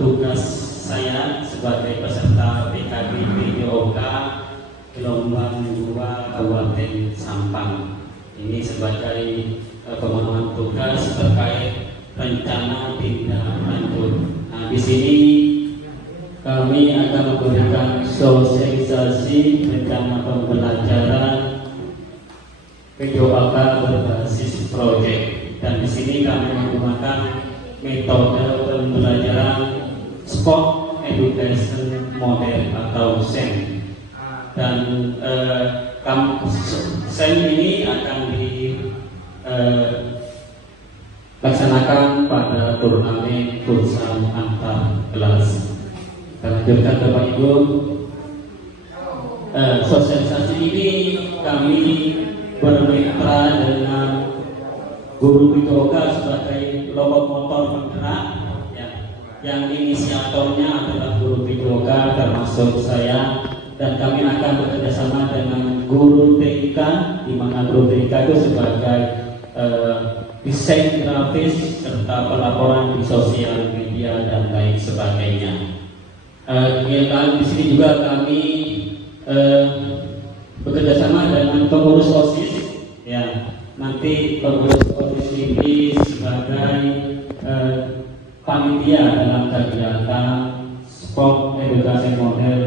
tugas saya sebagai peserta PKB PJOK gelombang 2 Kabupaten Sampang. Ini sebagai pemenuhan tugas terkait rencana tindak lanjut. Nah, di sini kami akan memberikan sosialisasi rencana pembelajaran PJOK berbasis proyek, dan di sini kami menggunakan metode pembelajaran Sport Education Model atau SEM. Dan SEM ini akan dilaksanakan pada turnamen futsal antar kelas. Kita lanjutkan Bapak Ibu. Sosialisasi ini kami bermitra dengan guru PJOK sebagai lokomotor penggerak, ya, yang inisiatornya adalah guru PJOK termasuk saya, dan kami akan bekerjasama dengan guru TIK, di mana guru TIK itu sebagai desain grafis serta pelaporan di sosial media dan lain sebagainya. Kegiatan di sini juga kami bekerjasama dengan pengurus OSIS, ya. Nanti pengurus OSIS ini sebagai panitia dalam kegiatan Sport Education Model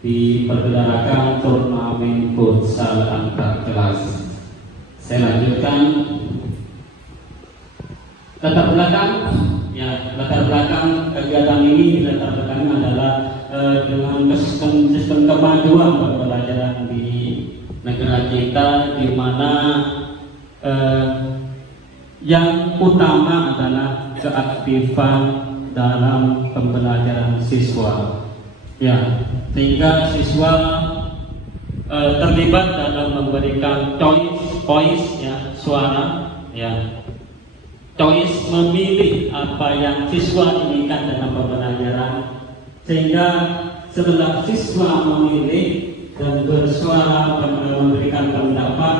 dipergelarkan turnamen futsal antar kelas. Saya lanjutkan. Latar belakang kegiatan ini adalah dengan sistem kemajuan pembelajaran di negara kita, di mana yang utama adalah keaktifan dalam pembelajaran siswa, ya, sehingga siswa terlibat dalam memberikan choice, ya, suara, ya. Choice memilih apa yang siswa inginkan dalam pembelajaran, sehingga setelah siswa memilih dan bersuara memberikan pendapat,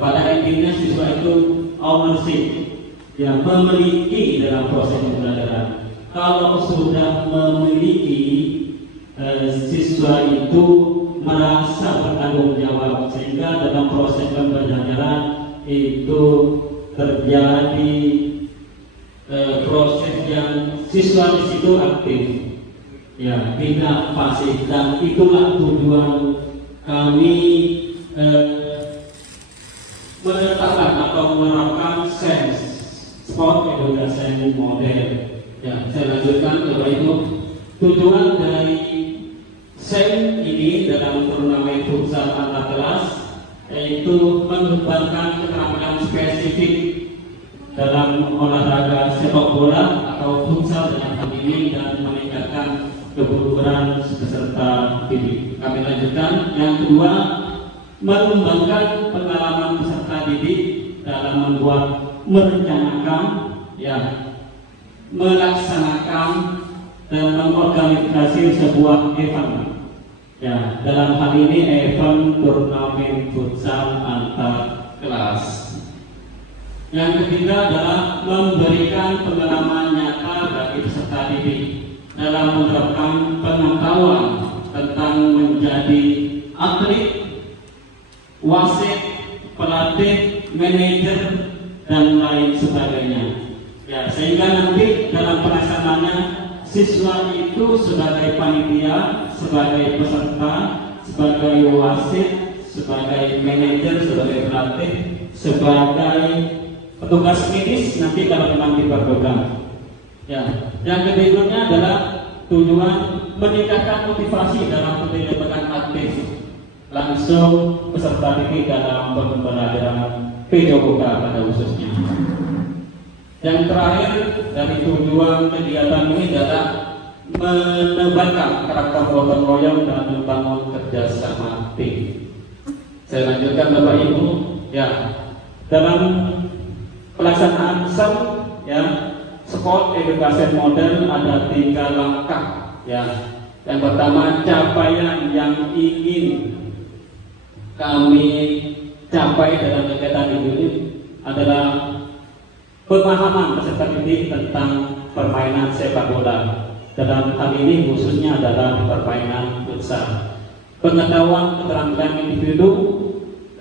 pada intinya siswa itu ownership, yang memiliki dalam proses pembelajaran. Kalau sudah memiliki, siswa itu merasa bertanggung jawab, sehingga dalam proses pembelajaran itu terjadi proses yang siswa di situ aktif, ya, tidak pasif. Dan itulah tujuan kami menetapkan atau menerapkan SEM, Sport Education Model. Ya, saya lanjutkan Bapak Ibu. Tujuan dari SEM ini dalam turnamen futsal antar kelas yaitu mengembangkan keterampilan spesifik dalam olahraga sepak bola atau futsal dengan hal ini, dan meningkatkan kebugaran peserta didik. Kami lanjutkan. Yang kedua, mengembangkan pengalaman peserta didik dalam membuat, merencanakan, ya, melaksanakan dan mengorganisasi sebuah event. Ya, dalam hal ini event turnamen futsal antar kelas. Yang ketiga adalah memberikan pengalaman nyata bagi peserta didik dalam menerapkan pengetahuan tentang menjadi atlet, wasit, pelatih, manajer, dan lain sebagainya. Ya, sehingga nanti dalam pelaksanaannya siswa itu sebagai panitia, sebagai peserta, sebagai wasit, sebagai manajer, sebagai pelatih, sebagai petugas medis nanti kalau memang diperlukan. Ya, yang berikutnya adalah tujuan meningkatkan motivasi dalam keterlibatan aktif langsung peserta didik dalam pembelajaran PJOK pada khususnya. Yang terakhir dari tujuan kegiatan ini adalah menebarkan karakter gotong royong dan membangun kerjasama tim. Saya lanjutkan Bapak Ibu, ya, dalam pelaksanaan SEM, ya, Sport Education Model ada 3 langkah, ya. Yang pertama, capaian yang ingin kami capai dalam kegiatan ini adalah pemahaman peserta didik tentang permainan sepak bola. Dalam hal ini khususnya adalah permainan futsal. Pengetahuan keterampilan individu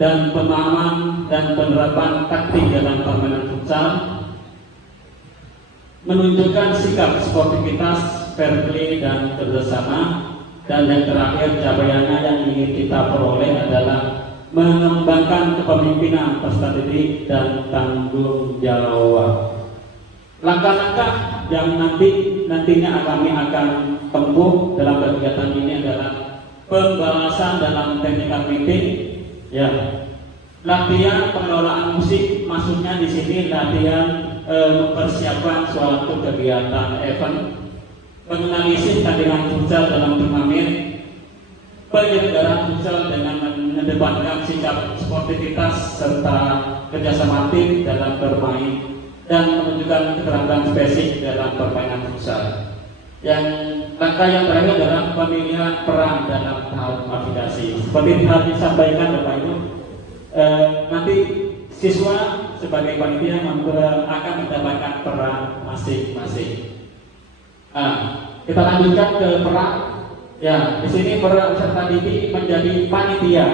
dan pemahaman dan penerapan taktik dalam permainan futsal menunjukkan sikap sportivitas, fair play dan kerjasama. Dan yang terakhir capaiannya yang ingin kita peroleh adalah mengembangkan kepemimpinan peserta didik dan tanggung jawab. Langkah-langkah yang nantinya kami akan tempuh dalam kegiatan ini adalah pembahasan dalam technical meeting, ya, latihan pengelolaan musik, maksudnya di sini latihan mempersiapkan suatu kegiatan event, menganalisis tandingan futsal dalam turnamen, penyelenggaraan futsal dengan mengedepankan sikap sportivitas serta kerjasama tim dalam bermain dan menunjukkan keterampilan spesifik dalam permainan futsal. Yang langkah yang terakhir adalah pemilihan peran dalam tahap aplikasi. Seperti telah disampaikan Bapak Ibu, nanti siswa sebagai panitia akan mendapatkan peran masing-masing. Kita lanjutkan ke peran. Ya, di sini para peserta didik menjadi panitia,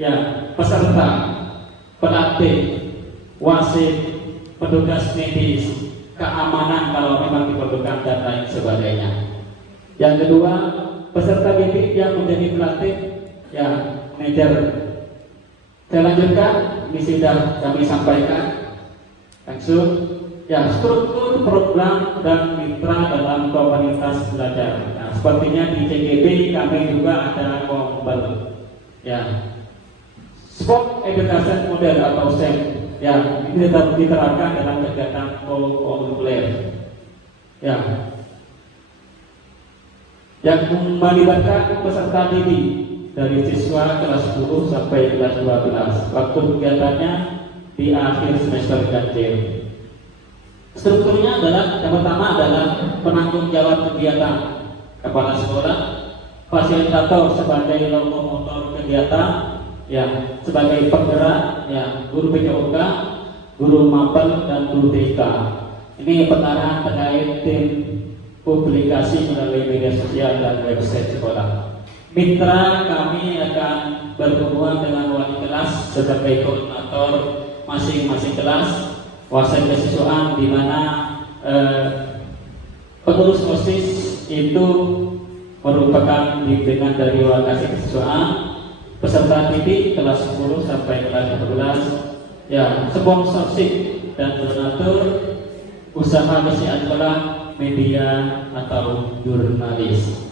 ya, peserta, pelatih, wasit, petugas medis, keamanan kalau memang diperlukan dan lain sebagainya. Yang kedua, peserta didik yang menjadi pelatih, ya, manajer. Saya lanjutkan, ini sudah kami sampaikan langsung. Ya, struktur program dan mitra dalam komunitas belajar. Nah, sepertinya di CGB kami juga ada Kombel. Ya, Sport Education Model atau SEM. Ya, ini tetap diterapkan dalam kegiatan co-curricular. Ya, yang melibatkan peserta didik dari siswa kelas 10 sampai kelas 12. Waktu kegiatannya di akhir semester ganjil. Strukturnya adalah yang pertama adalah penanggung jawab kegiatan, kepala sekolah, fasilitator sebagai lokomotor kegiatan, ya, sebagai penggerak, ya, guru PJOK, guru mapel dan guru TK. Ini pengarahan terkait tim publikasi melalui media sosial dan website sekolah. Mitra kami akan berhubungan dengan wali kelas sebagai koordinator masing-masing kelas. Wasit kesiswaan di mana pengurus OSIS itu merupakan bimbingan dari wakasi kesiswaan, peserta didik kelas 10 sampai kelas 12, ya, sponsorship dan donatur, usaha misi acara, media atau jurnalis.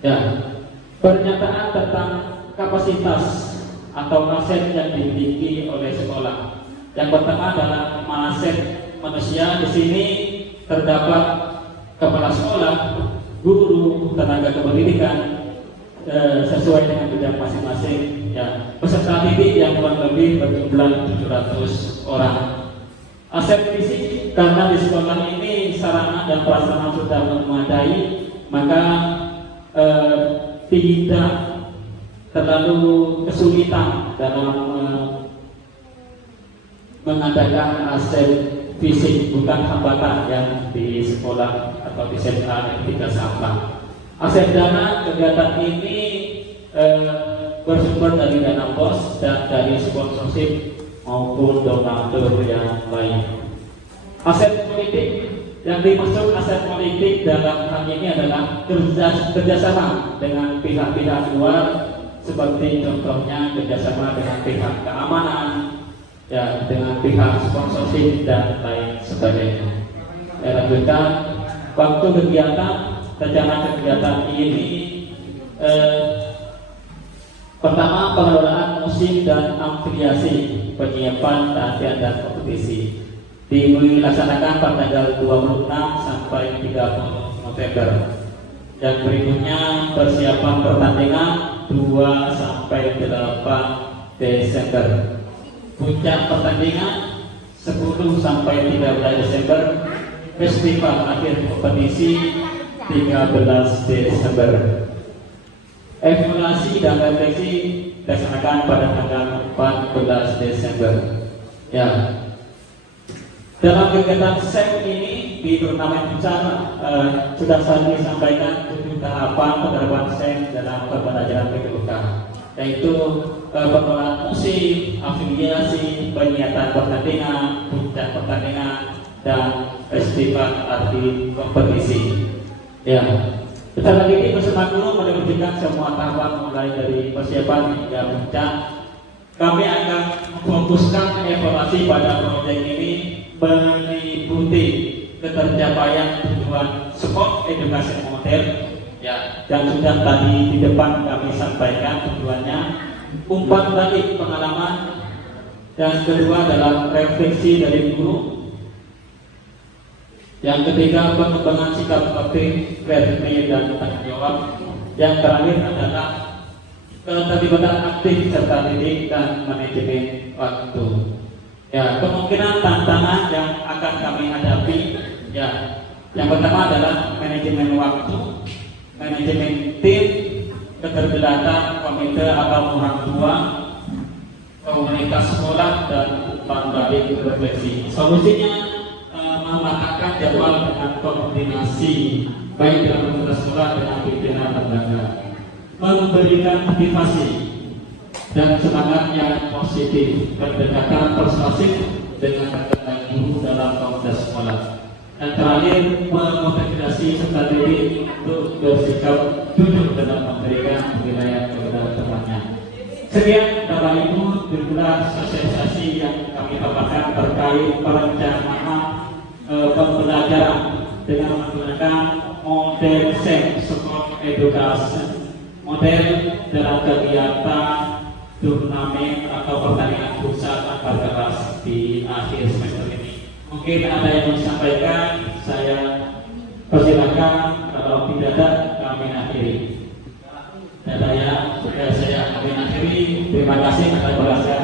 Ya, pernyataan tentang kapasitas atau aset yang dimiliki oleh sekolah. Yang pertama adalah aset manusia. Di sini terdapat kepala sekolah, guru, tenaga kependidikan sesuai dengan bidang masing-masing. Ya, peserta didik yang kurang lebih berjumlah 700 orang. Aset fisik, karena di sekolah ini sarana dan prasarana sudah memadai, maka tidak terlalu kesulitan dalam mengadakan aset fisik, bukan hambatan yang di sekolah atau di SMA ketika sampah. Aset dana kegiatan ini bersumber dari dana BOS dan dari sponsorship maupun donatur yang lain. Aset politik, yang dimaksud aset politik dalam hal ini adalah kerjasama dengan pihak-pihak luar, seperti contohnya kerjasama dengan pihak keamanan, ya, dengan pihak sponsorship dan lain sebagainya. Saya lanjutkan. Waktu kegiatan, rencana kegiatan ini pertama pengelolaan musik dan ampliasi, penyiapan, latihan dan kompetisi dilaksanakan pada tanggal 26 sampai 30 November. Dan berikutnya persiapan pertandingan 2 sampai 8 Desember. Puncak pertandingan 10 sampai 13 Desember. Festival akhir kompetisi 13 Desember. Evaluasi dan refleksi dilaksanakan pada tanggal 14 Desember. Ya. Dalam kegiatan SEM ini di turnamen futsal sudah saya sampaikan 7 tahapan penerapan SEM dalam pembelajaran PPUK, yaitu pengelolaan musik, afiliasi, penyiapan pertandingan, puncak pertandingan, dan festival arti kompetisi. Ya, secara ini bersama guru menunjukkan semua tahapan mulai dari persiapan hingga puncak. Kami akan memfokuskan evaluasi pada proyek ini meliputi ketercapaian tujuan sport edukasi model, ya, yang sudah tadi di depan kami sampaikan tujuannya, umpan balik pengalaman, yang kedua adalah refleksi dari guru, yang ketiga pengembangan sikap aktif, kreatif dan tanggung jawab, yang terakhir adalah keterlibatan aktif serta didik dan manajemen waktu. Ya, kemungkinan tantangan yang akan kami hadapi, ya, yang pertama adalah manajemen waktu, manajemen tim, keterlibatan komite atau orang tua, komunitas sekolah, dan umpan balik refleksi. Solusinya mematangkan jadwal dengan koordinasi baik dalam komunitas sekolah dengan pimpinan lembaga, memberikan motivasi dan semangat yang positif, pendekatan persuasif dengan rekan guru dalam komunitas sekolah, dan terakhir memotivasi serta didik untuk bersikap jujur dalam memberikan wilayah kepada temannya. Sekian Bapak Ibu jumlah sosialisasi yang kami paparkan terkait perencanaan pembelajaran dengan menggunakan model SEM, sport education, model dalam kegiatan turnamen atau pertandingan futsal antar kelas di akhir semester ini. Mungkin ada yang mau disampaikan, saya persilakan. Kalau tidak ada, kami akhiri. Tidak ya, sudah saya akhiri. Terima kasih atas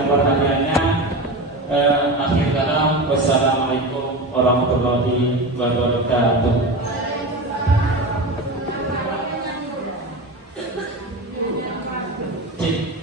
perhatiannya. Akhir kata, wassalamualaikum warahmatullahi wabarakatuh. Cik.